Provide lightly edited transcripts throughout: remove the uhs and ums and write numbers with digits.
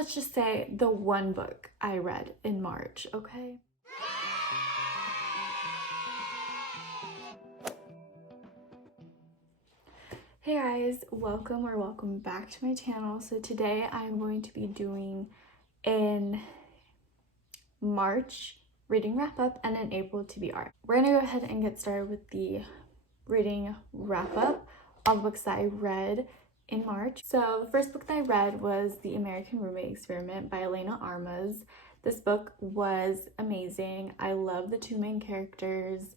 let's just say the one book I read in March, okay? Hey guys, welcome back to my channel. So today I'm going to be doing an March reading wrap up and an April TBR. We're gonna go ahead and get started with the reading wrap up, all the books that I read in March. So the first book that I read was The American Roommate Experiment by Elena Armas. This book was amazing. I love the two main characters.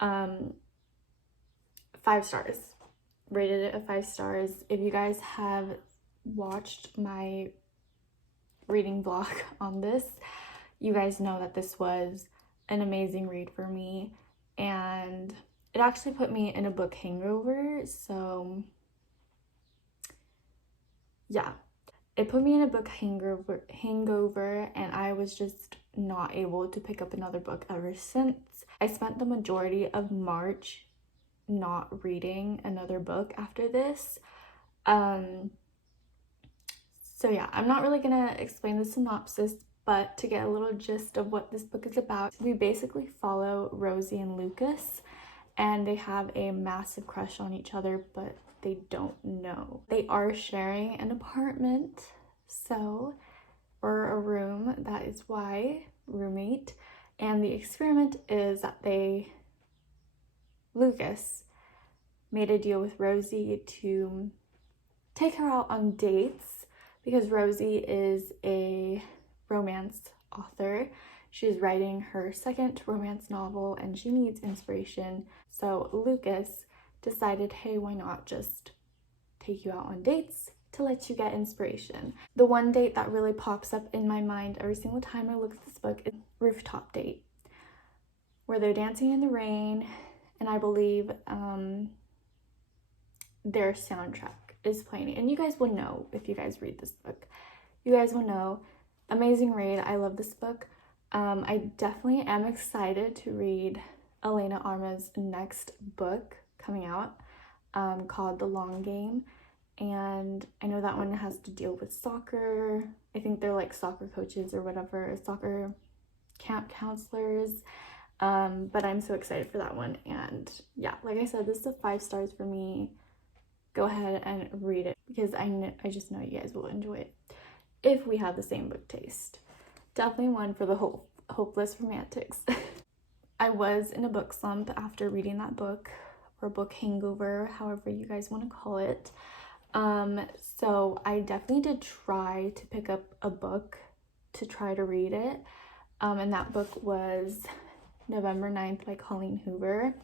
5 stars. Rated it a 5 stars. If you guys have watched my reading vlog on this, you guys know that this was an amazing read for me, and it actually put me in a book hangover. So yeah, it put me in a book hangover, and I was just not able to pick up another book ever since. I spent the majority of March not reading another book after this. So yeah, I'm not really gonna explain the synopsis, but to get a little gist of what this book is about, we basically follow Rosie and Lucas, and they have a massive crush on each other, but they don't know. They are sharing an apartment, or a room, that is why roommate. And the experiment is that Lucas made a deal with Rosie to take her out on dates, because Rosie is a romance author. She's writing her second romance novel and she needs inspiration. So Lucas decided, hey, why not just take you out on dates to let you get inspiration. The one date that really pops up in my mind every single time I look at this book is Rooftop Date, where they're dancing in the rain, and I believe their soundtrack is playing. And you guys will know if you guys read this book. You guys will know. Amazing read. I love this book. I definitely am excited to read Elena Armas' next book coming out, called The Long Game. And I know that one has to deal with soccer. I think they're like soccer coaches or whatever, soccer camp counselors. But I'm so excited for that one. And yeah, like I said, this is a 5 stars for me. Go ahead and read it, because I just know you guys will enjoy it if we have the same book taste. Definitely one for the hopeless romantics. I was in a book slump after reading that book, or book hangover, however you guys want to call it. So I definitely did try to pick up a book to try to read it. And that book was November 9th by Colleen Hoover.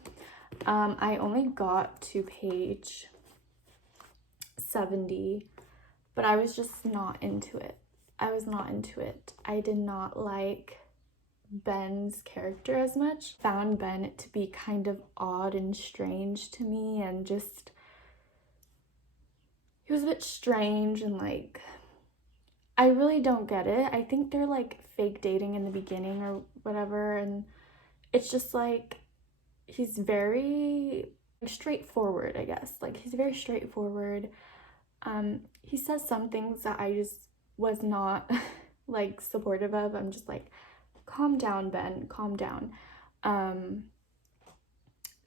I only got to page 70, but I was just not into it. I did not like Ben's character as much. Found Ben to be kind of odd and strange to me, and just, he was a bit strange, and like, I really don't get it. I think they're like fake dating in the beginning or whatever, and it's just like, he's very straightforward, I guess. Like, he's very straightforward. He says some things that I just was not like supportive of. I'm just like, calm down, Ben, calm down.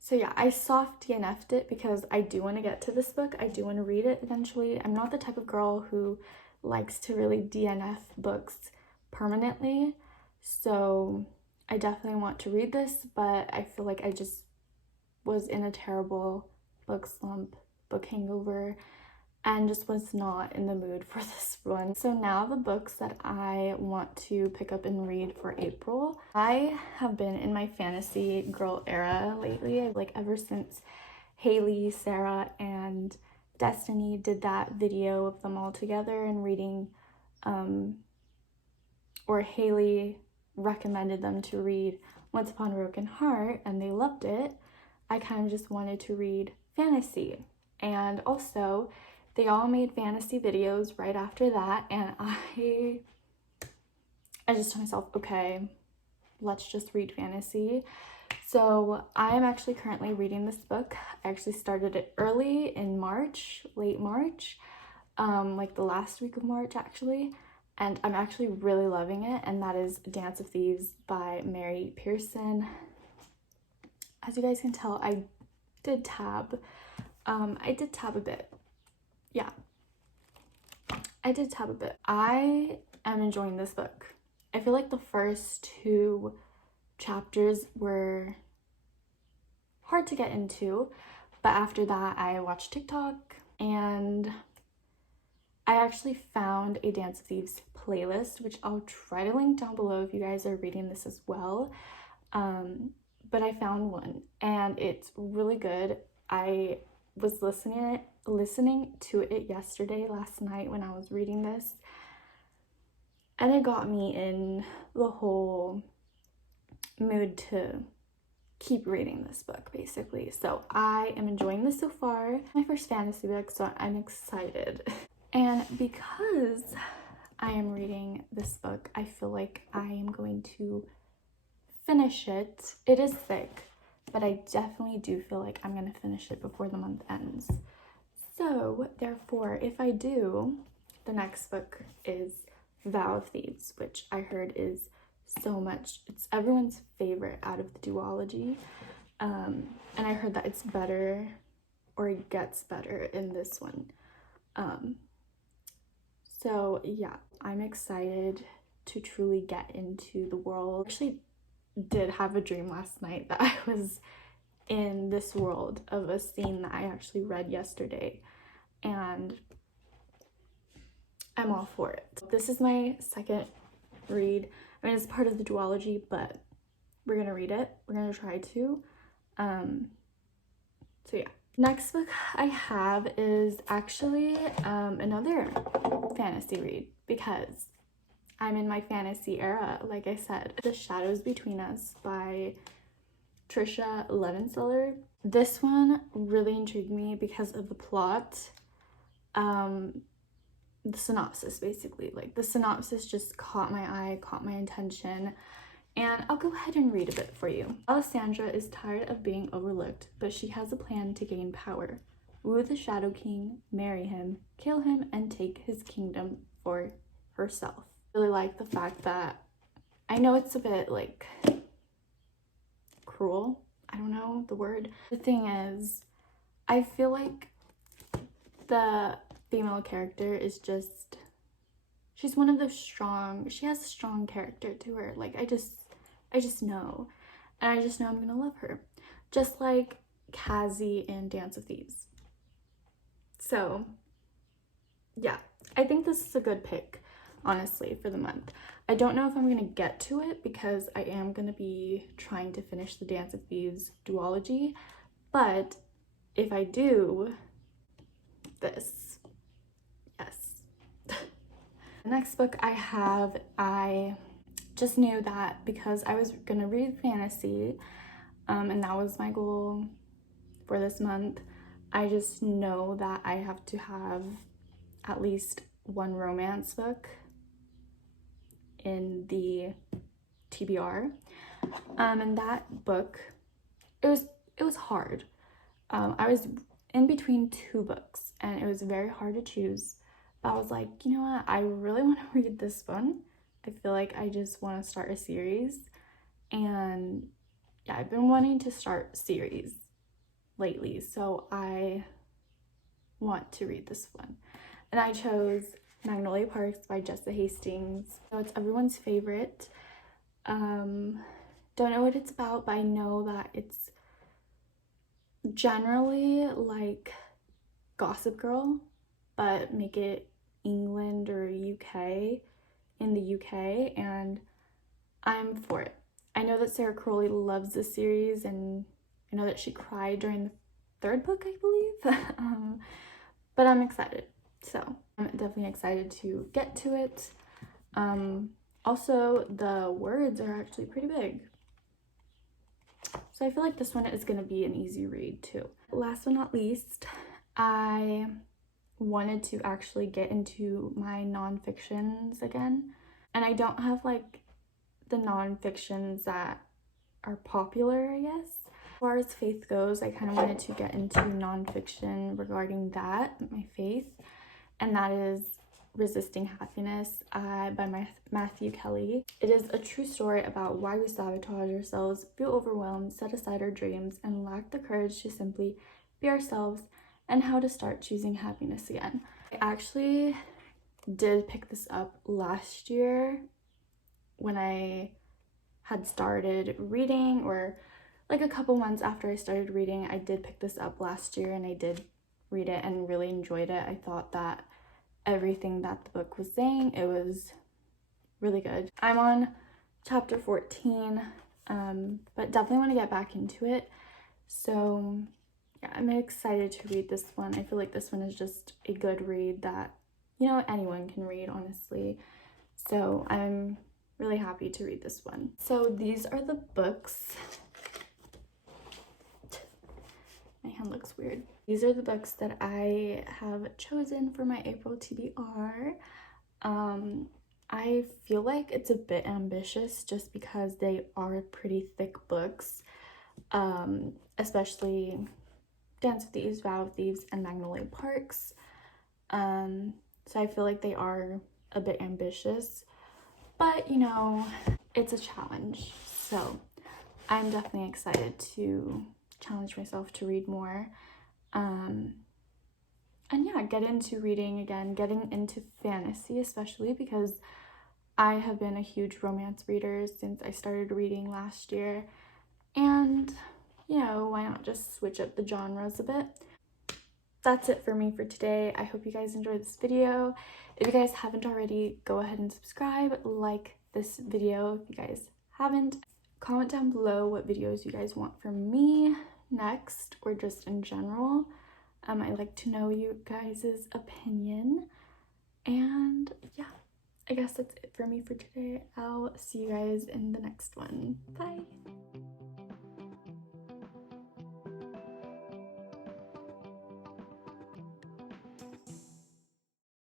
So yeah, I soft DNF'd it because I do want to get to this book. I do want to read it eventually. I'm not the type of girl who likes to really DNF books permanently, so I definitely want to read this, but I feel like I just was in a terrible book slump, book hangover, and just was not in the mood for this one. So now the books that I want to pick up and read for April. I have been in my fantasy girl era lately, like ever since Haley, Sarah, and Destiny did that video of them all together and reading, or Haley recommended them to read Once Upon a Broken Heart and they loved it. I kind of just wanted to read fantasy, and also they all made fantasy videos right after that, and I just told myself, okay, let's just read fantasy. So I am actually currently reading this book. I actually started it early in March, late March, like the last week of March actually, and I'm actually really loving it, and that is Dance of Thieves by Mary Pearson. As you guys can tell, I did tab a bit. Yeah, I did tab a bit. I am enjoying this book. I feel like the first 2 chapters were hard to get into, but after that I watched TikTok and I actually found a Dance of Thieves playlist, which I'll try to link down below if you guys are reading this as well. But I found one and it's really good. I was listening to it last night when I was reading this, and it got me in the whole mood to keep reading this book, basically. So I am enjoying this so far. My first fantasy book, so I'm excited. And because I am reading this book, I feel like I am going to finish it. It is thick, but I definitely do feel like I'm going to finish it before the month ends. So therefore, if I do, the next book is Vow of Thieves, which I heard is it's everyone's favorite out of the duology, and I heard that it's better, or it gets better in this one. So yeah, I'm excited to truly get into the world. I actually did have a dream last night that I was in this world of a scene that I actually read yesterday, and I'm all for it. This is my second read. I mean, it's part of the duology, but we're gonna read it. We're gonna try to. So yeah. Next book I have is actually another fantasy read, because I'm in my fantasy era, like I said. The Shadows Between Us by Trisha Levenseller. This one really intrigued me because of the plot. The synopsis, basically. Like, the synopsis just caught my eye, caught my attention, and I'll go ahead and read a bit for you. Alessandra is tired of being overlooked, but she has a plan to gain power. Woo the Shadow King, marry him, kill him, and take his kingdom for herself. I really like the fact that, I know it's a bit, like, cruel. I don't know the word. The thing is, I feel like the female character is just, she's one of those she has a strong character to her. Like, I just know, and I just know I'm gonna love her, just like Cassie in Dance of Thieves. So yeah, I think this is a good pick, honestly, for the month. I don't know if I'm gonna get to it because I am gonna be trying to finish the Dance of Thieves duology, but if I do, this, yes. The next book I have, I just knew that because I was gonna read fantasy, and that was my goal for this month, I just know that I have to have at least one romance book in the TBR. And that book, it was hard. I was in between 2 books and it was very hard to choose, but I was like, you know what, I really want to read this one. I feel like I just want to start a series, and yeah, I've been wanting to start series lately, so I want to read this one. And I chose Magnolia Parks by Jessa Hastings. So it's everyone's favorite. Don't know what it's about, but I know that it's generally like Gossip Girl, but make it England or UK, in the UK, and I'm for it. I know that Sarah Crowley loves this series, and I know that she cried during the 3rd book, I believe. But I'm excited. So I'm definitely excited to get to it. Also, the words are actually pretty big, so I feel like this one is going to be an easy read too. Last but not least, I wanted to actually get into my nonfictions again, and I don't have like the nonfictions that are popular, I guess. As far as faith goes, I kind of wanted to get into nonfiction regarding that, my faith, and that is Resisting Happiness by Matthew Kelly. It is a true story about why we sabotage ourselves, feel overwhelmed, set aside our dreams, and lack the courage to simply be ourselves, and how to start choosing happiness again. I actually did pick this up last year when I had started reading, or like a couple months after I started reading. I did pick this up last year and I did read it and really enjoyed it. I thought that everything that the book was saying, it was really good. I'm on chapter 14, but definitely want to get back into it. So yeah, I'm excited to read this one. I feel like this one is just a good read that, you know, anyone can read, honestly. So I'm really happy to read this one. So these are the books. My hand looks weird. These are the books that I have chosen for my April TBR. I feel like it's a bit ambitious just because they are pretty thick books, especially Dance of Thieves, Vow of Thieves, and Magnolia Parks. So I feel like they are a bit ambitious, but you know, it's a challenge. So I'm definitely excited to challenge myself to read more. And yeah, get into reading again, getting into fantasy, especially because I have been a huge romance reader since I started reading last year. And, you know, why not just switch up the genres a bit? That's it for me for today. I hope you guys enjoyed this video. If you guys haven't already, go ahead and subscribe, like this video if you guys haven't. Comment down below what videos you guys want from me next, or just in general. I like to know you guys' opinion. And yeah, I guess that's it for me for today. I'll see you guys in the next one. Bye!